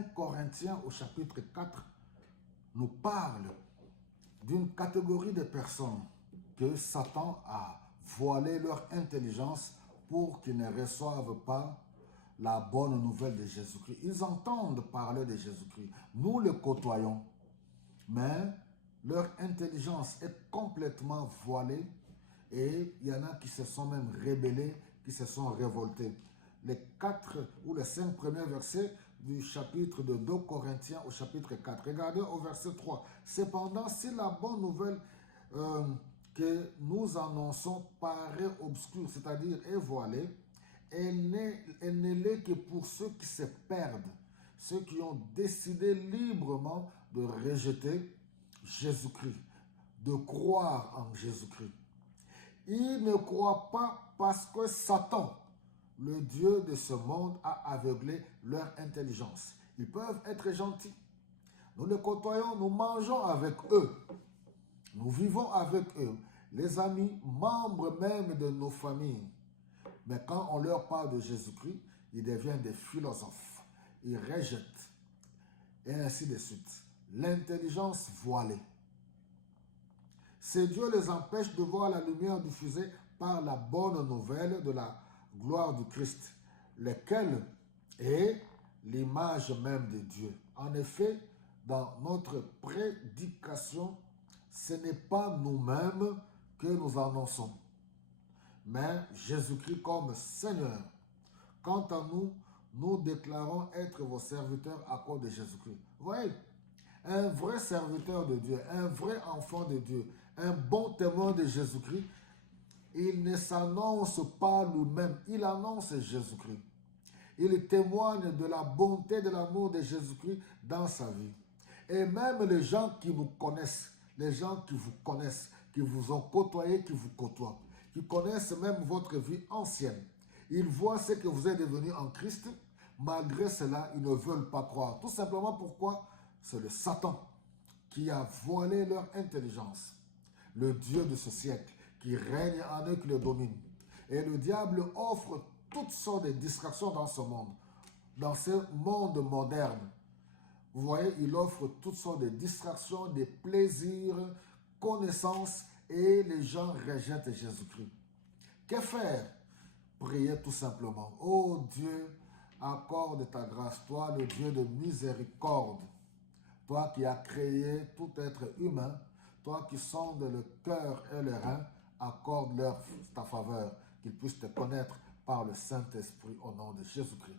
1 Corinthiens au chapitre 4 nous parle d'une catégorie de personnes que Satan a voilé leur intelligence pour qu'ils ne reçoivent pas la bonne nouvelle de Jésus-Christ. Ils entendent parler de Jésus-Christ. Nous le côtoyons, mais leur intelligence est complètement voilée et il y en a qui se sont même rebellés, qui se sont révoltés. Les 4 ou les 5 premiers versets du chapitre de 2 Corinthiens au chapitre 4. Regardez au verset 3. Cependant, si la bonne nouvelle que nous annonçons paraît obscure, c'est-à-dire est voilée, elle ne l'est que pour ceux qui se perdent, ceux qui ont décidé librement de rejeter Jésus-Christ, de croire en Jésus-Christ. Ils ne croient pas parce que Satan, le Dieu de ce monde, a aveuglé leur intelligence. Ils peuvent être gentils. Nous les côtoyons, nous mangeons avec eux. Nous vivons avec eux. Les amis, membres même de nos familles. Mais quand on leur parle de Jésus-Christ, ils deviennent des philosophes. Ils rejettent. Et ainsi de suite. L'intelligence voilée. Ces dieux les empêchent de voir la lumière diffusée par la bonne nouvelle de la gloire du Christ, lequel est l'image même de Dieu. En effet, dans notre prédication, ce n'est pas nous-mêmes que nous annonçons, mais Jésus-Christ comme Seigneur. Quant à nous, nous déclarons être vos serviteurs à cause de Jésus-Christ. Vous voyez, un vrai serviteur de Dieu, un vrai enfant de Dieu, un bon témoin de Jésus-Christ, il ne s'annonce pas lui-même, il annonce Jésus-Christ. Il témoigne de la bonté, de l'amour de Jésus-Christ dans sa vie. Et même les gens qui nous connaissent, les gens qui vous connaissent, qui vous ont côtoyé, qui vous côtoient, qui connaissent même votre vie ancienne, ils voient ce que vous êtes devenu en Christ. Malgré cela, ils ne veulent pas croire. Tout simplement pourquoi? C'est le Satan qui a voilé leur intelligence. Le Dieu de ce siècle qui règne en eux, qui le domine. Et le diable offre toutes sortes de distractions dans ce monde. Dans ce monde moderne. Vous voyez, il offre toutes sortes de distractions, des plaisirs, connaissances, et les gens rejettent Jésus-Christ. Que faire? Priez tout simplement. Oh Dieu, accorde ta grâce, toi le Dieu de miséricorde. Toi qui as créé tout être humain, toi qui sondes le cœur et le rein, accorde-leur ta faveur, qu'ils puissent te connaître par le Saint-Esprit au nom de Jésus-Christ.